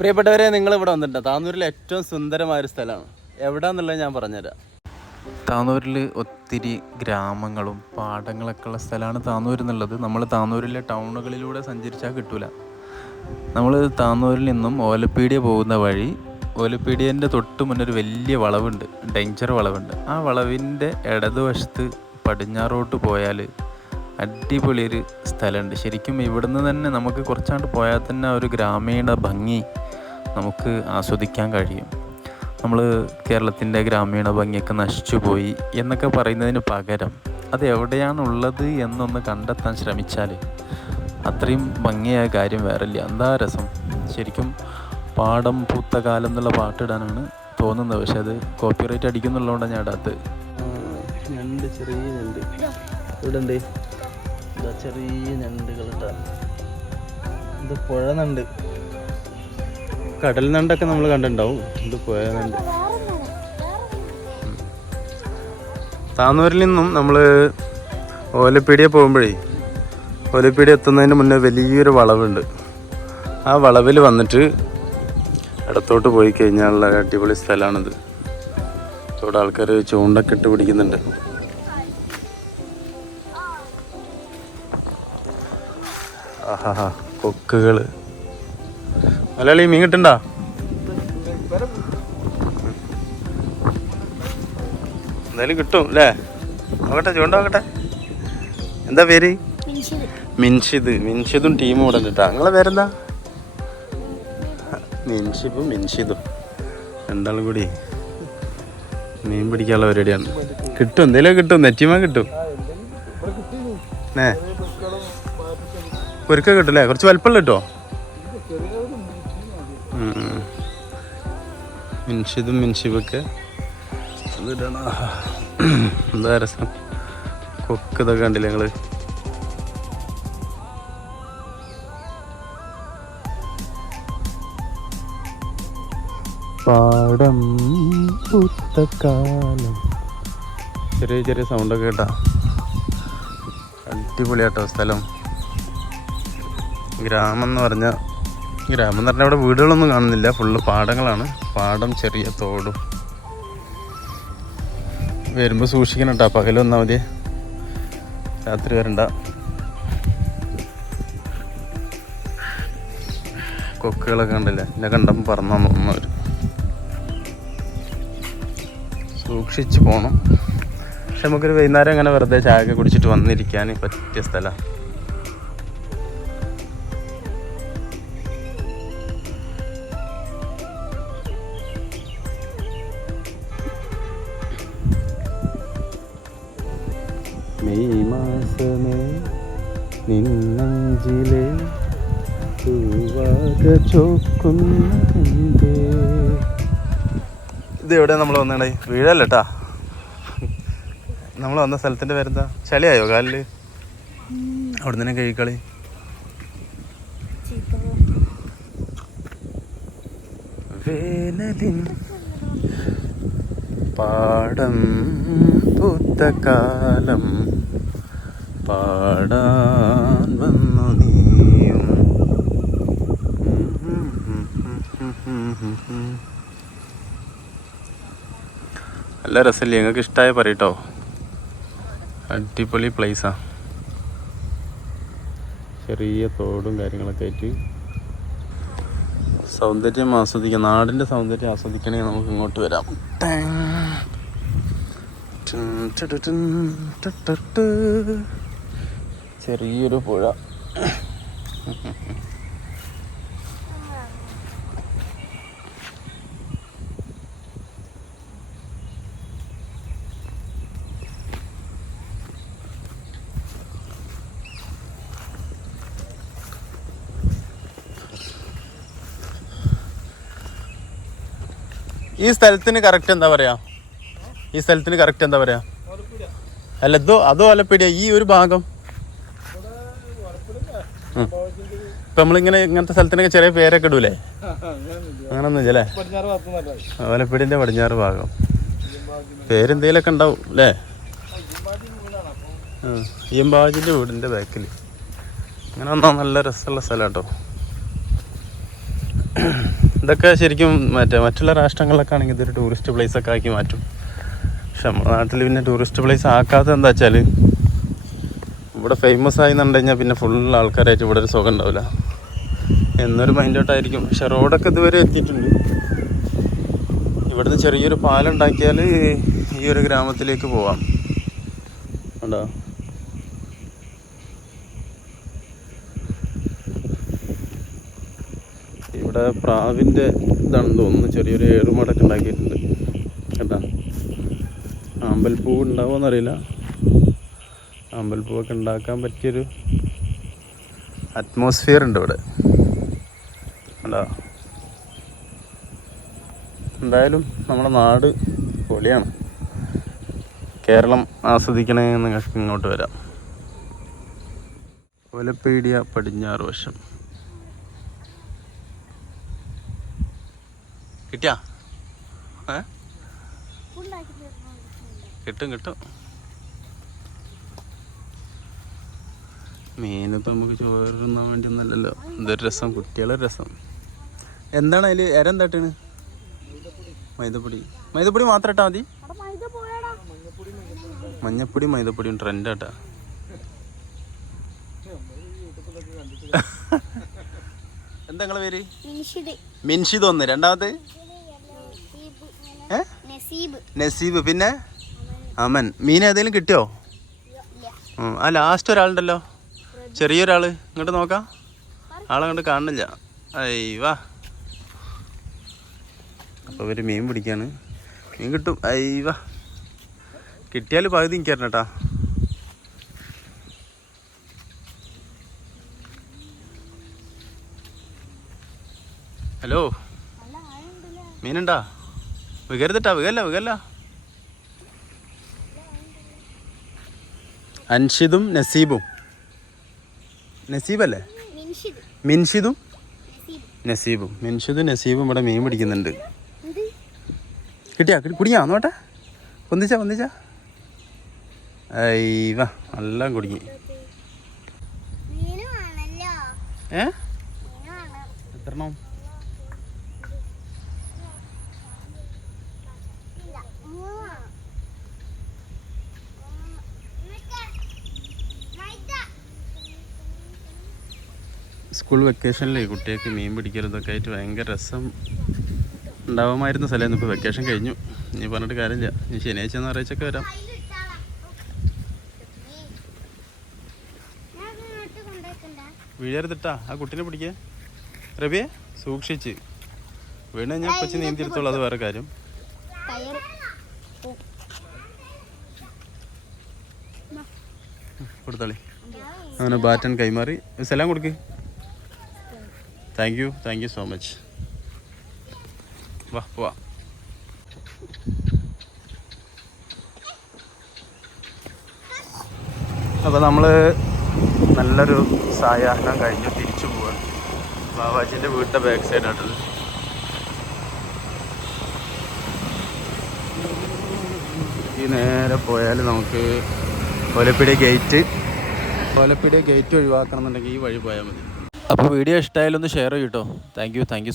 പ്രിയപ്പെട്ടവരെ നിങ്ങൾ ഇവിടെ വന്നിട്ടുണ്ട്. താന്നൂരിൽ ഏറ്റവും സുന്ദരമായ ഒരു സ്ഥലമാണ്. എവിടെയെന്നുള്ളത് ഞാൻ പറഞ്ഞുതരാം. താന്നൂരിൽ ഒത്തിരി ഗ്രാമങ്ങളും പാടങ്ങളൊക്കെ ഉള്ള സ്ഥലമാണ് താന്നൂർ എന്നുള്ളത്. നമ്മൾ താന്നൂരിലെ ടൗണുകളിലൂടെ സഞ്ചരിച്ചാൽ കിട്ടൂല. നമ്മൾ താന്നൂരിൽ നിന്നും ഓലപ്പീടിയ പോകുന്ന വഴി ഓലപ്പീടിയന്റെ തൊട്ട് മുന്നൊരു വലിയ വളവുണ്ട്. ഡെഞ്ചർ വളവുണ്ട്. ആ വളവിന്റെ ഇടതുവശത്ത് പടിഞ്ഞാറോട്ട് പോയാൽ അടിപൊളിയൊരു സ്ഥലമുണ്ട്. ശരിക്കും ഇവിടുന്ന് തന്നെ നമുക്ക് കുറച്ചാണ്ട് പോയാൽ തന്നെ ഒരു ഗ്രാമീണ ഭംഗി നമുക്ക് ആസ്വദിക്കാൻ കഴിയും. നമ്മൾ കേരളത്തിന്റെ ഗ്രാമീണ ഭംഗിയൊക്കെ നശിച്ചു പോയി എന്നൊക്കെ പറയുന്നതിന് പകരം അത് എവിടെയാണുള്ളത് എന്നൊന്ന് കണ്ടെത്താൻ ശ്രമിച്ചാൽ അത്രയും ഭംഗിയായ കാര്യം വേറില്ല. എന്താ രസം? ശരിക്കും പാടം പൂത്ത കാലം എന്നുള്ള പാട്ടിടാനാണ് തോന്നുന്നത്. പക്ഷെ അത് കോപ്പിറൈറ്റ് അടിക്കുന്നുള്ളതുകൊണ്ടാണ് ഞാൻ ഇടാത്തത്. ഞണ്ട് ചെറിയ ഞണ്ട്. ഇവിടെ ചെറിയ ഞണ്ടുകൾ ഇത് പുഴ നണ്ട് കടൽ നണ്ടൊക്കെ നമ്മൾ കണ്ടിട്ടുണ്ടാവും. ഇത് പുഴ താന്നൂരിൽ നിന്നും നമ്മൾ ഓലപ്പീടിയ പോകുമ്പോഴേ ഓലപ്പീടിയ എത്തുന്നതിന് മുന്നേ വലിയൊരു വളവുണ്ട്. ആ വളവിൽ വന്നിട്ട് ഇടത്തോട്ട് പോയി കഴിഞ്ഞാലുള്ള അടിപൊളി സ്ഥലമാണിത്. ഇവിടെ ആൾക്കാർ ചൂണ്ടൊക്കെ ഇട്ട് പിടിക്കുന്നുണ്ട്. ആഹാ കൊക്കുകൾ മലയാളി മീൻ കിട്ടണ്ട? എന്തായാലും കിട്ടും അല്ലേ? നോക്കട്ടെ ചൂണ്ട നോക്കട്ടെ എന്താ പേര്? മിൻഷിദ്. മിൻഷിദും. ടീമും ഇവിടെ കിട്ടാ നിങ്ങളെ പേരെന്താ? മിൻഷിബും മിൻഷിദും. രണ്ടാളും കൂടി മീൻ പിടിക്കാനുള്ള പരിപാടിയാണ്. കിട്ടും എന്തേലും കിട്ടും. നെറ്റിമ കിട്ടും. ഏ? പൊരുക്ക കിട്ടും അല്ലേ? കുറച്ച് വലിപ്പമുള്ള കിട്ടോ? മിൻഷിദും മിൻഷിബൊക്കെ ഇതിടണം. എന്താ രസം? കൊക്ക് ഇതൊക്കെ കണ്ടില്ലേ ഞങ്ങൾ പാടം പുത്തക്കാലം ചെറിയ ചെറിയ സൗണ്ടൊക്കെ കേട്ടാ. അടിപൊളിയാട്ടോ സ്ഥലം. ഗ്രാമം എന്ന് പറഞ്ഞാൽ ഗ്രാമം എന്ന് പറഞ്ഞാൽ ഇവിടെ വീടുകളൊന്നും കാണുന്നില്ല. ഫുള്ള് പാടങ്ങളാണ്. പാടം ചെറിയ തോടും. വരുമ്പോൾ സൂക്ഷിക്കണം കേട്ടോ പകൽ വന്നാൽ മതി. രാത്രി വരണ്ട. കൊക്കുകളൊക്കെ കണ്ടില്ല? എന്നെ കണ്ടപ്പോൾ പറന്നു തോന്നുന്നവർ സൂക്ഷിച്ച് പോകണം പക്ഷെ നമുക്കൊരു വൈകുന്നേരം അങ്ങനെ വെറുതെ ചായ ഒക്കെ കുടിച്ചിട്ട് വന്നിരിക്കാൻ പറ്റിയ സ്ഥലമാണ് മെയ് മാസമേ നിന്നഞ്ചിലെ ചോക്കുന്നതിന്റെ. ഇത് എവിടെ നമ്മൾ വന്നേ വീഴല്ല കേട്ടാ നമ്മൾ വന്ന സ്ഥലത്തിന്റെ പേരെന്താ? ചളിയായോ കാലിൽ? അവിടെ തന്നെ കഴിക്കളി വേനലിൻ പാടം പുത്തക്കാലം പാടാൻ വന്നു നീയും. നല്ല രസമില്ലേ നിങ്ങൾക്ക് ഇഷ്ടമായ പറയട്ടോ അടിപൊളി പ്ലേസാ ചെറിയ തോടും കാര്യങ്ങളൊക്കെ ആയിട്ട്. സൗന്ദര്യം ആസ്വദിക്കാം. നാടിന്റെ സൗന്ദര്യം ആസ്വദിക്കണമെങ്കിൽ നമുക്ക് ഇങ്ങോട്ട് വരാം. ചെറിയൊരു പുഴ. ഈ സ്ഥലത്തിന് കറക്റ്റ് എന്താ പറയാ? ഈ സ്ഥലത്തിന് കറക്റ്റ് എന്താ പറയാ? അല്ല അതോ അലപ്പിടിയ ഈ ഒരു ഭാഗം. ഇപ്പൊ നമ്മളിങ്ങനെ ഇങ്ങനത്തെ സ്ഥലത്തിനൊക്കെ ചെറിയ പേരൊക്കെ ഇടൂലേ? അങ്ങനൊന്നും ഇല്ലേ അവനപ്പിടിന്റെ പടിഞ്ഞാറ് ഭാഗം. പേരെന്തേലൊക്കെ ഉണ്ടാവും അല്ലേ? ഇയ്യമ്പാജിന്റെ വീടിന്റെ ബാക്കിൽ അങ്ങനെ വന്നാൽ നല്ല രസമുള്ള സ്ഥലം കേട്ടോ ഇതൊക്കെ ശരിക്കും മറ്റേ മറ്റുള്ള രാഷ്ട്രങ്ങളിലൊക്കെ ആണെങ്കിൽ ഇതൊരു ടൂറിസ്റ്റ് പ്ലേസ് ഒക്കെ ആക്കി മാറ്റും. പക്ഷെ നമ്മുടെ നാട്ടിൽ പിന്നെ ടൂറിസ്റ്റ് പ്ലേസ് ആക്കാത്തത് എന്താ വെച്ചാൽ ഇവിടെ ഫേമസ് ആയി കഴിഞ്ഞാൽ പിന്നെ ഫുൾ ആൾക്കാരായിട്ട് ഇവിടെ ഒരു സുഖം ഉണ്ടാവില്ല എന്നൊരു മൈൻഡോട്ടായിരിക്കും പക്ഷെ റോഡൊക്കെ ഇതുവരെ എത്തിയിട്ടുണ്ട്. ഇവിടുന്ന് ചെറിയൊരു പാലം ഉണ്ടാക്കിയാൽ ഈ ഒരു ഗ്രാമത്തിലേക്ക് പോവാം. ഉണ്ടോ ഇവിടെ പ്രാവിന്റെ ഇതാണെന്ന് തോന്നുന്നു. ചെറിയൊരു ഏറുമാടൊക്കെ ഉണ്ടാക്കിയിട്ടുണ്ട്. കേട്ടാ ആമ്പൽപ്പൂ ഉണ്ടാവുമെന്നറിയില്ല അമ്പൽപ്പൂവൊക്കെ ഉണ്ടാക്കാൻ പറ്റിയൊരു അറ്റ്മോസ്ഫിയർ ഉണ്ട് ഇവിടെ. അല്ല എന്തായാലും നമ്മുടെ നാട് പൊളിയാണ്. കേരളം ആസ്വദിക്കണേ നിങ്ങൾക്ക് ഇങ്ങോട്ട് വരാം. ഒലപ്പീടിയ പടിഞ്ഞാറ് വശം. കിട്ടിയാ? ഏ? കിട്ടും കിട്ടും. മീനിപ്പോൾ നമുക്ക് ചോറ് തിന്നാൻ വേണ്ടി ഒന്നല്ലല്ലോ എന്തൊരു രസം കുട്ടികളെ രസം. എന്താണ് അതിൽ എര എന്താട്ടാണ്? മൈദപ്പൊടി. മൈദപ്പൊടി മാത്രം ഇട്ടാൽ മതി. മഞ്ഞപ്പൊടി മൈദപ്പൊടിയും ട്രെൻഡാട്ടാ എന്താ നിങ്ങളെ പേര്? മിൻഷിദ്. ഒന്ന്. രണ്ടാമത്? നസീബ്. പിന്നെ? അമൻ. മീൻ ഏതെങ്കിലും കിട്ടിയോ. ആ ലാസ്റ്റ് ഒരാളുണ്ടല്ലോ. ചെറിയൊരാൾ ഇങ്ങോട്ട് നോക്കാം. ആളെ കണ്ട് കാണുന്നില്ല. അയ്യവാ അപ്പോൾ ഇവർ മീൻ പിടിക്കാണ്. മീൻ കിട്ടും. അയ്യവാ കിട്ടിയാൽ പകുതി എനിക്ക് കേട്ടാ ഹലോ. മീനുണ്ടാ? വികരുതട്ടാ വികല്ല വികല്ല. അൻഷിദും നസീബും. നസീബല്ലേ? മിൻഷിദും. നസീബും. മിൻഷിദും നസീബും ഇവിടെ മീൻ പിടിക്കുന്നുണ്ട്. കിട്ടിയാ? കുടിക്കാ? നോട്ടെ. പൊന്തിച്ചാ പൊന്തിച്ചാ. അയ്യവ എല്ലാം കുടുങ്ങി ഏ? എത്രണ്ണം? സ്കൂൾ വെക്കേഷനിലേ കുട്ടികൾക്ക് മീൻ പിടിക്കലതൊക്കെ ആയിട്ട് ഭയങ്കര രസം ഉണ്ടാവുമായിരുന്ന സ്ഥലമായിരുന്നു. ഇപ്പോൾ വെക്കേഷൻ കഴിഞ്ഞു. നീ പറഞ്ഞിട്ട് കാര്യമില്ല. ഇനി ശനിയാഴ്ച ഞായറാഴ്ചയൊക്കെ വരാം. വീഴരുതിട്ടാ. ആ കുട്ടീനെ പിടിക്കേ. റബിയെ സൂക്ഷിച്ച്. വീണ് ഞാൻ കൊച്ചു നീന്തിയെടുത്തോളൂ അത് വേറെ കാര്യം. കൊടുത്തോളി. അങ്ങനെ ബാറ്റൻ കൈമാറി. സ്ഥലം കൊടുക്ക്. Thank you thank you so much വാ പോവാ. അപ്പോൾ നമ്മൾ നല്ലൊരു സായാഹ്നം കഴിഞ്ഞ് തിരിച്ചു പോവാണ് ബാബാജിന്റെ വീടിന്റെ ബാക്ക് സൈഡായിട്ടുള്ളത് ഈ നേരെ പോയാൽ നമുക്ക് കൊലപ്പിടി ഗേറ്റ് കൊലപ്പിടി ഗേറ്റ് ഒഴിവാക്കണം എന്നുണ്ടെങ്കിൽ ഈ വഴി പോയാൽ മതി. അപ്പോൾ വീഡിയോ ഇഷ്ടമായാലൊന്ന് ഷെയർ ചെയ്യട്ടോ താങ്ക് യു താങ്ക് യു